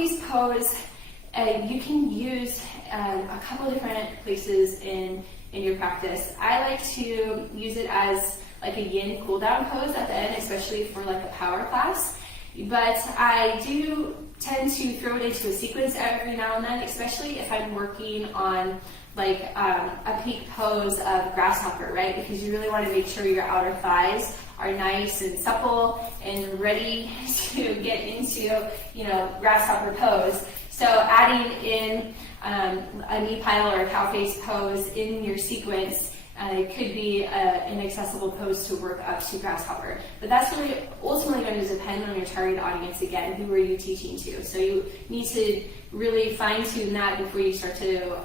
face pose, you can use a couple different places in your practice. I like to use it as like a yin cool down pose at the end, especially for like a power class. But I do tend to throw it into a sequence every now and then, especially if I'm working on like a peak pose of grasshopper, right? Because you really want to make sure your outer thighs are nice and supple and ready to get into, grasshopper pose. So adding in a knee pile or a cow face pose in your sequence it could be an accessible pose to work up to grasshopper. But that's really ultimately going to depend on your target audience again. Who are you teaching to? So you need to really fine tune that before you start to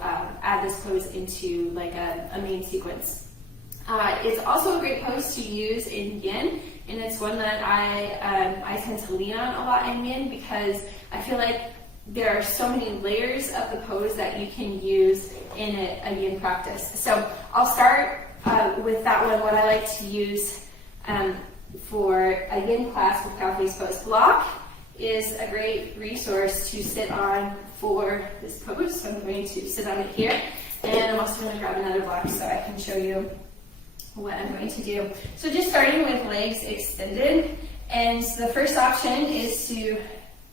add this pose into like a main sequence. It's also a great pose to use in yin, and it's one that I tend to lean on a lot in yin because I feel like there are so many layers of the pose that you can use in a yin practice. So I'll start with that one. What I like to use for a yin class with cow face pose. Block is a great resource to sit on for this pose. So I'm going to sit on it here, and I'm also going to grab another block so I can show you what I'm going to do. So just starting with legs extended, and the first option is to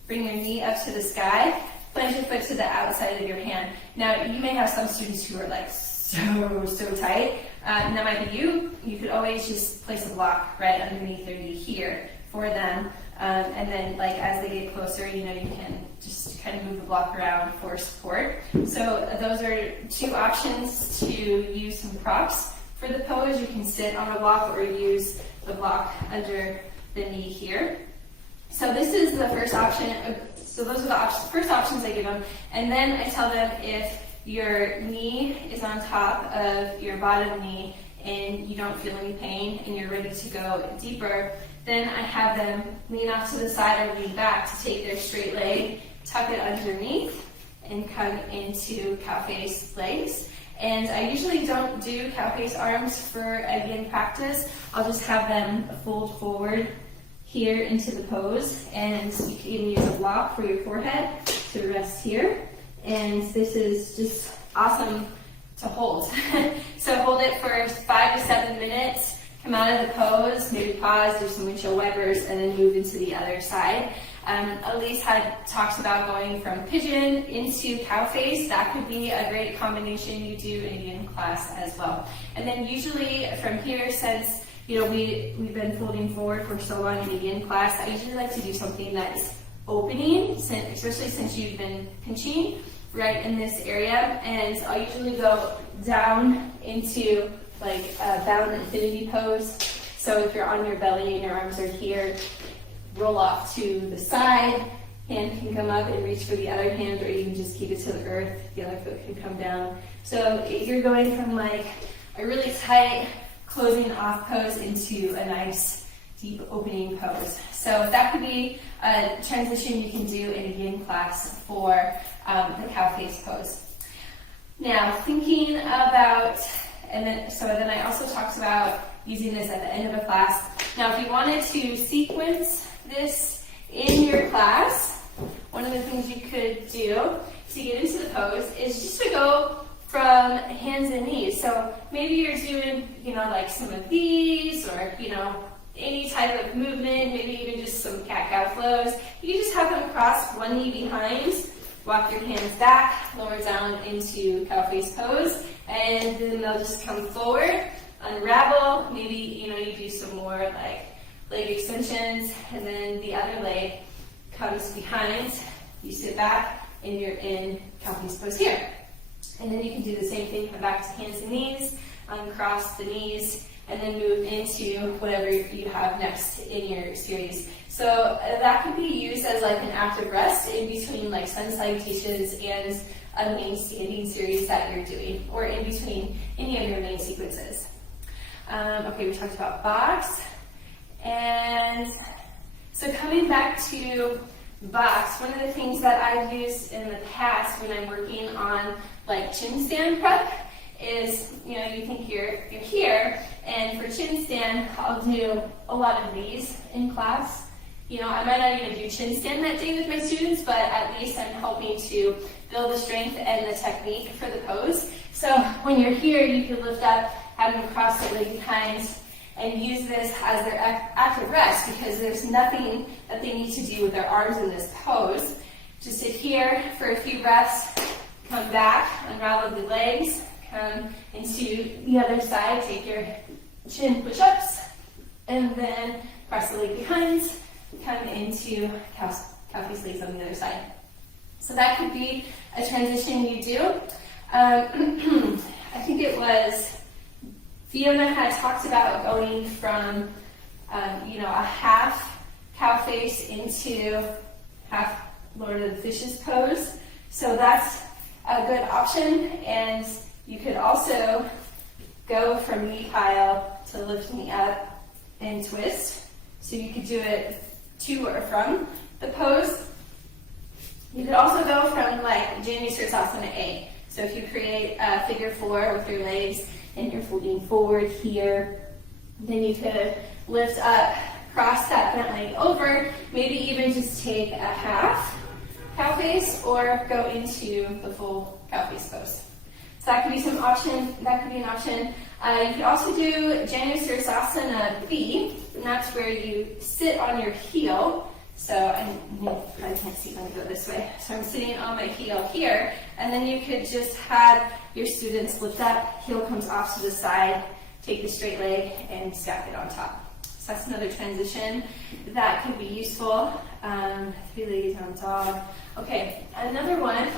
bring your knee up to the sky, plant your foot to the outside of your hand. Now, you may have some students who are like so tight, and that might be you. You could always just place a block right underneath their knee here for them, and then like as they get closer, you can just kind of move the block around for support. So those are two options to use some props for the pose. You can sit on a block or use the block under the knee here. So this is the first option. So those are the first options I give them. And then I tell them if your knee is on top of your bottom knee and you don't feel any pain and you're ready to go deeper, then I have them lean off to the side or lean back to take their straight leg, tuck it underneath, and come into cow face legs. And I usually don't do cow face arms for a yin practice. I'll just have them fold forward here into the pose, and you can even use a block for your forehead to rest here. And this is just awesome to hold. So hold it for 5 to 7 minutes, come out of the pose, maybe pause, do some windshield wipers, and then move into the other side. Elise talks about going from pigeon into cow face. That could be a great combination you do in a yin class as well. And then usually from here, since we've been folding forward for so long in a yin class, I usually like to do something that's opening, especially since you've been pinching right in this area. And I'll usually go down into like a bound infinity pose. So if you're on your belly and your arms are here, roll off to the side, hand can come up and reach for the other hand, or you can just keep it to the earth, the other foot can come down. So you're going from like a really tight closing off pose into a nice deep opening pose. So that could be a transition you can do in a yin class for the cow face pose. Now thinking about, then I also talked about using this at the end of a class. Now if you wanted to sequence this in your class, one of the things you could do to get into the pose is just to go from hands and knees. So maybe you're doing, like some of these, or, any type of movement, maybe even just some cat-cow flows. You can just have them cross one knee behind, walk your hands back, lower down into cow face pose, and then they'll just come forward, unravel, maybe, you do some more like leg extensions, and then the other leg comes behind, you sit back, and you're in cow face pose here. And then you can do the same thing, come back to hands and knees, uncross the knees, and then move into whatever you have next in your series. So that could be used as like an active rest in between like sun salutations and a main standing series that you're doing, or in between any of your main sequences. Okay, we talked about box. And so coming back to box, one of the things that I've used in the past when I'm working on like chin stand prep is, you think you're here, and for chin stand, I'll do a lot of these in class. I might not even do chin stand that day with my students, but at least I'm helping to build the strength and the technique for the pose. So when you're here, you can lift up, have them cross the leg behind, and use this as their active rest because there's nothing that they need to do with their arms in this pose. Just sit here for a few breaths, come back, unravel the legs, come into the other side, take your chin push-ups, and then cross the leg behind, come into cow-face legs on the other side. So that could be a transition you do. I think it was Fiona had talked about going from, a half cow face into half Lord of the Fishes pose. So that's a good option. And you could also go from knee pile to lift me up and twist. So you could do it to or from the pose. You could also go from like January-Sirsasana A. So if you create a figure 4 with your legs and you're folding forward here, then you could lift up, cross that front leg over, maybe even just take a half cow face or go into the full cow face pose. So that could be some option. That could be an option. You could also do January-Sirsasana B, and that's where you sit on your heel. So I can't see when I go this way. So I'm sitting on my heel here, and then you could just have your students lift up, heel comes off to the side, take the straight leg, and stack it on top. So that's another transition that could be useful. 3-legged down dog. Okay, another one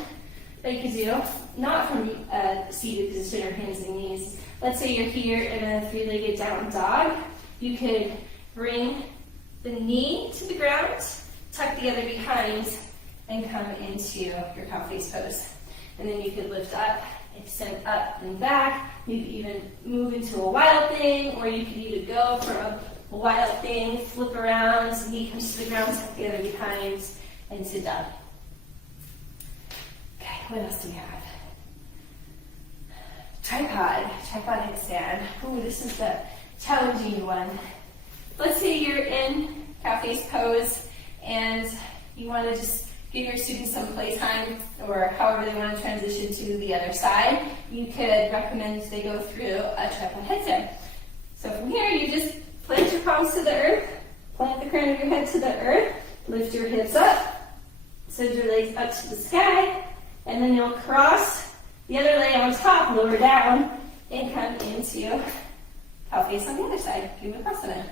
that you could do, not from a seated position or hands and knees. Let's say you're here in a 3-legged down dog. You could bring the knee to the ground, tuck the other behind, and come into your cow face pose. And then you could lift up, extend up and back. You could even move into a wild thing, or you could even go from a wild thing, flip around, knee comes to the ground, tuck the other behind, and sit down. Okay, what else do we have? Tripod headstand. Ooh, this is the challenging one. Let's say you're in cow face pose and you want to just give your students some playtime or however they want to transition to the other side. You could recommend they go through a tripod headstand. So from here, you just plant your palms to the earth, plant the crown of your head to the earth, lift your hips up, send your legs up to the sky, and then you'll cross the other leg on top, lower down, and come into cow face on the other side, Vimakrasana.